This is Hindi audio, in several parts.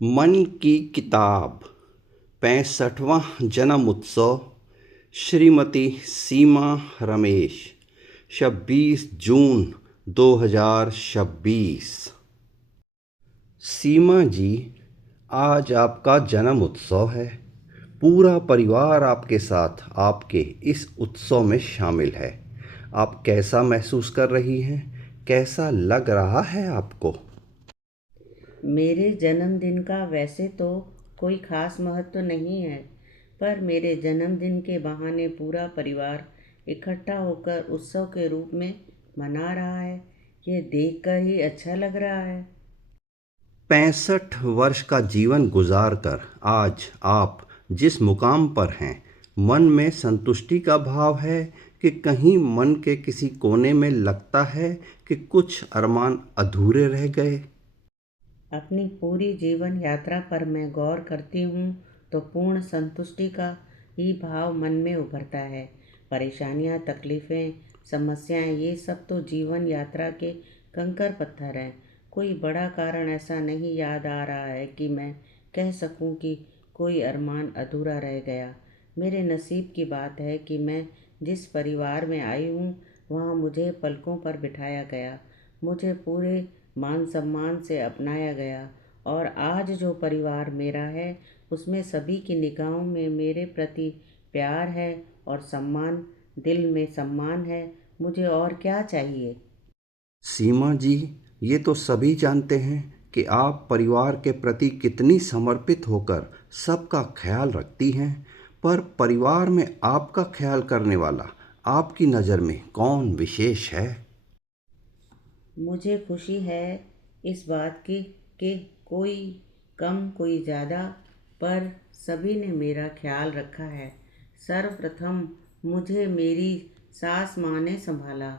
मन की किताब 65वां जन्म उत्सव श्रीमती सीमा रमेश 26 जून 2026। सीमा जी, आज आपका जन्म उत्सव है। पूरा परिवार आपके साथ आपके इस उत्सव में शामिल है। आप कैसा महसूस कर रही हैं? कैसा लग रहा है आपको? मेरे जन्मदिन का वैसे तो कोई ख़ास महत्व नहीं है, पर मेरे जन्मदिन के बहाने पूरा परिवार इकट्ठा होकर उत्सव के रूप में मना रहा है। ये देखकर ही अच्छा लग रहा है। 65 वर्ष का जीवन गुजार कर आज आप जिस मुकाम पर हैं, मन में संतुष्टि का भाव है कि कहीं मन के किसी कोने में लगता है कि कुछ अरमान अधूरे रह गए? अपनी पूरी जीवन यात्रा पर मैं गौर करती हूँ तो पूर्ण संतुष्टि का ही भाव मन में उभरता है। परेशानियाँ, तकलीफ़ें, समस्याएं, ये सब तो जीवन यात्रा के कंकर पत्थर हैं। कोई बड़ा कारण ऐसा नहीं याद आ रहा है कि मैं कह सकूँ कि कोई अरमान अधूरा रह गया। मेरे नसीब की बात है कि मैं जिस परिवार में आई हूँ वहाँ मुझे पलकों पर बिठाया गया, मुझे पूरे मान सम्मान से अपनाया गया, और आज जो परिवार मेरा है उसमें सभी की निगाहों में मेरे प्रति प्यार है और सम्मान, दिल में सम्मान है। मुझे और क्या चाहिए। सीमा जी, ये तो सभी जानते हैं कि आप परिवार के प्रति कितनी समर्पित होकर सबका ख्याल रखती हैं। पर परिवार में आपका ख्याल करने वाला आपकी नज़र में कौन विशेष है? मुझे खुशी है इस बात की कि कोई कम कोई ज़्यादा, पर सभी ने मेरा ख्याल रखा है। सर्वप्रथम मुझे मेरी सास माँ ने संभाला,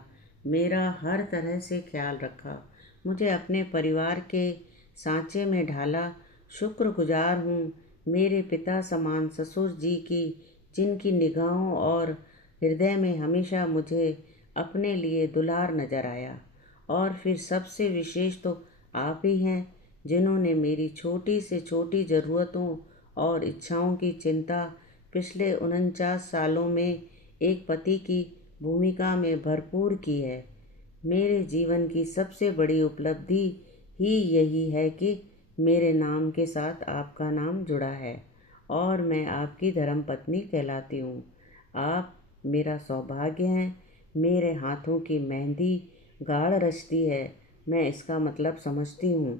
मेरा हर तरह से ख्याल रखा, मुझे अपने परिवार के सांचे में ढाला। शुक्रगुजार हूँ मेरे पिता समान ससुर जी की, जिनकी निगाहों और हृदय में हमेशा मुझे अपने लिए दुलार नजर आया। और फिर सबसे विशेष तो आप ही हैं, जिन्होंने मेरी छोटी से छोटी ज़रूरतों और इच्छाओं की चिंता पिछले 49 सालों में एक पति की भूमिका में भरपूर की है। मेरे जीवन की सबसे बड़ी उपलब्धि ही यही है कि मेरे नाम के साथ आपका नाम जुड़ा है और मैं आपकी धर्मपत्नी कहलाती हूँ। आप मेरा सौभाग्य हैं। मेरे हाथों की मेहंदी गाढ़ रचती है, मैं इसका मतलब समझती हूँ।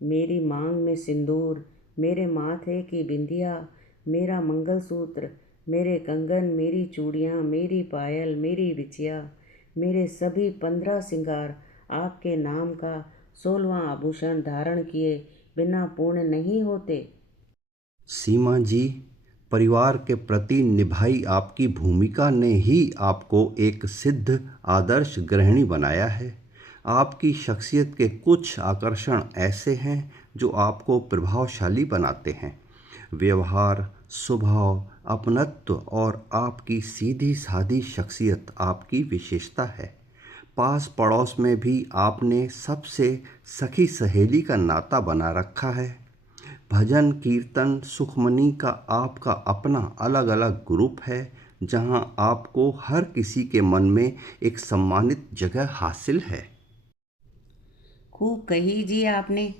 मेरी मांग में सिंदूर, मेरे माथे की बिंदिया, मेरा मंगलसूत्र, मेरे कंगन, मेरी चूड़ियाँ, मेरी पायल, मेरी बिछिया, मेरे सभी 15 सिंगार आपके नाम का 16वां आभूषण धारण किए बिना पूर्ण नहीं होते। सीमा जी, परिवार के प्रति निभाई आपकी भूमिका ने ही आपको एक सिद्ध आदर्श गृहिणी बनाया है। आपकी शख्सियत के कुछ आकर्षण ऐसे हैं जो आपको प्रभावशाली बनाते हैं। व्यवहार, स्वभाव, अपनत्व और आपकी सीधी सादी शख्सियत आपकी विशेषता है। पास पड़ोस में भी आपने सबसे सखी सहेली का नाता बना रखा है। भजन कीर्तन सुखमनी का आपका अपना अलग अलग ग्रुप है, जहां आपको हर किसी के मन में एक सम्मानित जगह हासिल है। खूब कही जी आपने।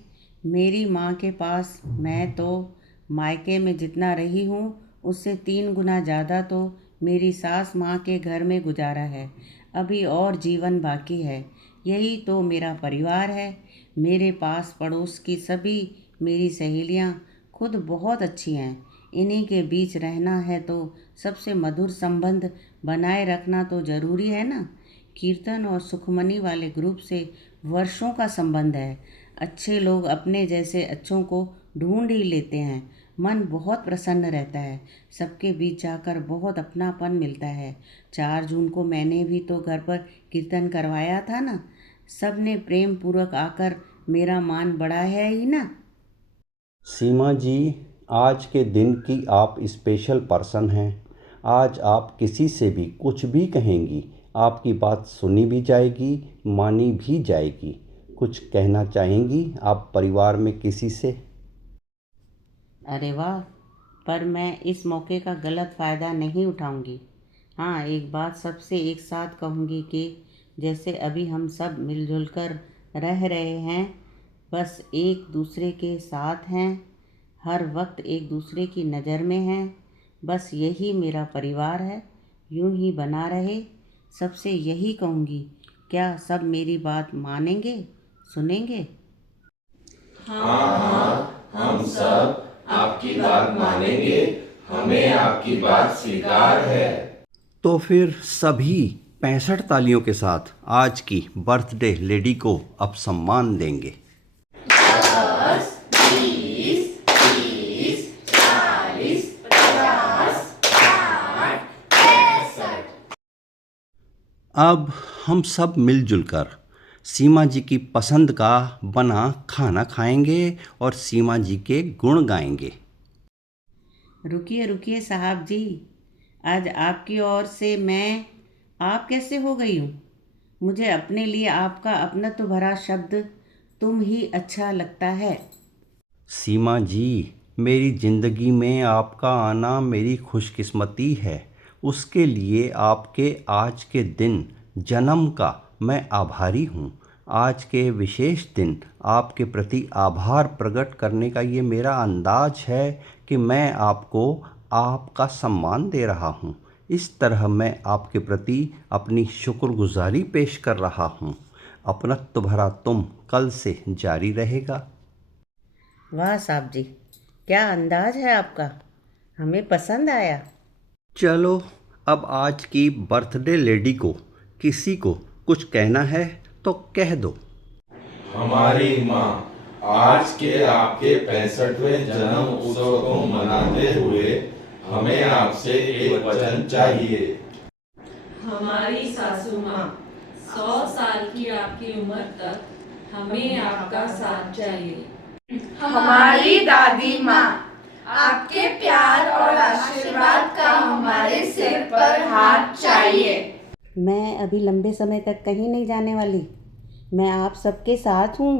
मेरी माँ के पास मैं तो मायके में जितना रही हूँ उससे 3 गुना ज़्यादा तो मेरी सास माँ के घर में गुजारा है। अभी और जीवन बाकी है। यही तो मेरा परिवार है। मेरे पास पड़ोस की सभी मेरी सहेलियाँ खुद बहुत अच्छी हैं। इन्हीं के बीच रहना है तो सबसे मधुर संबंध बनाए रखना तो ज़रूरी है ना। कीर्तन और सुखमनी वाले ग्रुप से वर्षों का संबंध है। अच्छे लोग अपने जैसे अच्छों को ढूंढ ही लेते हैं। मन बहुत प्रसन्न रहता है। सबके बीच जाकर बहुत अपनापन मिलता है। 4 जून को मैंने भी तो घर पर कीर्तन करवाया था ना। सब ने प्रेम पूर्वक आकर मेरा मान बढ़ाया ही ना। सीमा जी, आज के दिन की आप स्पेशल पर्सन हैं। आज आप किसी से भी कुछ भी कहेंगी, आपकी बात सुनी भी जाएगी, मानी भी जाएगी। कुछ कहना चाहेंगी आप परिवार में किसी से? अरे वाह, पर मैं इस मौके का गलत फ़ायदा नहीं उठाऊंगी। हाँ, एक बात सबसे एक साथ कहूँगी कि जैसे अभी हम सब मिलजुल कर रह रहे हैं, बस एक दूसरे के साथ हैं, हर वक्त एक दूसरे की नज़र में हैं, बस यही मेरा परिवार है, यूं ही बना रहे। सबसे यही कहूँगी, क्या सब मेरी बात मानेंगे, सुनेंगे? हम सब आपकी बात मानेंगे, हमें आपकी बात स्वीकार है। तो फिर सभी 65 तालियों के साथ आज की बर्थडे लेडी को अब सम्मान देंगे। अब हम सब मिलजुल कर सीमा जी की पसंद का बना खाना खाएंगे और सीमा जी के गुण गाएंगे। रुकिए रुकिए साहब जी, आज आपकी ओर से मैं आप कैसे हो गई हूँ? मुझे अपने लिए आपका अपनत्व भरा शब्द तुम ही अच्छा लगता है। सीमा जी, मेरी ज़िंदगी में आपका आना मेरी खुशकिस्मती है। उसके लिए आपके आज के दिन जन्म का मैं आभारी हूँ। आज के विशेष दिन आपके प्रति आभार प्रकट करने का ये मेरा अंदाज है कि मैं आपको आपका सम्मान दे रहा हूँ। इस तरह मैं आपके प्रति अपनी शुक्रगुजारी पेश कर रहा हूँ। अपनत्व भरा तुम कल से जारी रहेगा। वाह साहब जी, क्या अंदाज है आपका, हमें पसंद आया। चलो, अब आज की बर्थडे लेडी को किसी को कुछ कहना है तो कह दो। हमारी माँ, आज के आपके 65वें जन्म उत्सव को मनाते हुए हमें आपसे एक वचन चाहिए। हमारी सासू माँ, 100 साल की आपकी उम्र तक हमें आपका साथ चाहिए। हमारी दादी माँ, आपके प्यार और आशीर्वाद का हमारे सिर पर हाथ चाहिए। मैं अभी लंबे समय तक कहीं नहीं जाने वाली, मैं आप सबके साथ हूँ।